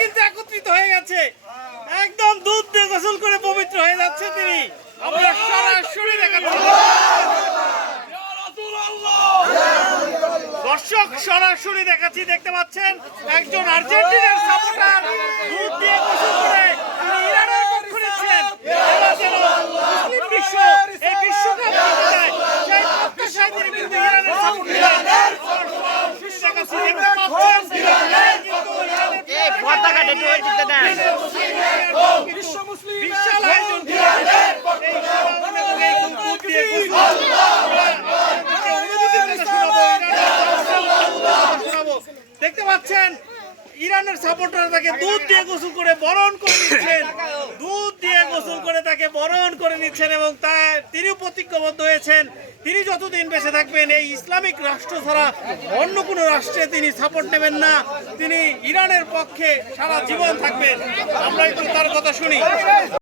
কিন্তু একত্রিত হয়ে গেছে, একদম দুধ দিয়ে গোসল করে পবিত্র হয়ে যাচ্ছে তিনি। আমরা সরাসরি দেখাচ্ছি, দর্শক সরাসরি দেখাচ্ছি, দেখতে পাচ্ছেন একজন আর্জেন্টিনার সাপোর্টার দুধ দিয়ে গোসল করে ইরানের পক্ষ নিচ্ছেন। মুসলিম বিশ্ব এই বিশ্বকাপ জিতে যায়, সেই প্রত্যাশায় তিনি কিন্তু ইরানের সাপোর্ট নিলেন। দেখাচ্ছি, দেখতে পাচ্ছেন বিশাল আয়োজন দেখতে পাচ্ছেন ইরানের সাপোর্টার তাকে দুধ দিয়ে গোসল করে বরণ করে নিচ্ছেন, দুধ দিয়ে গোসল করে তাকে বরণ করে নিচ্ছেন এবং তিনিও প্রতিজ্ঞাবদ্ধ হয়েছেন তিনি যতদিন বেঁচে থাকবেন এই ইসলামিক রাষ্ট্র ছাড়া অন্য কোনো রাষ্ট্রে তিনি সাপোর্ট নেবেন না, তিনি ইরানের পক্ষে সারা জীবন থাকবেন। আমরা একটু তার কথা শুনি।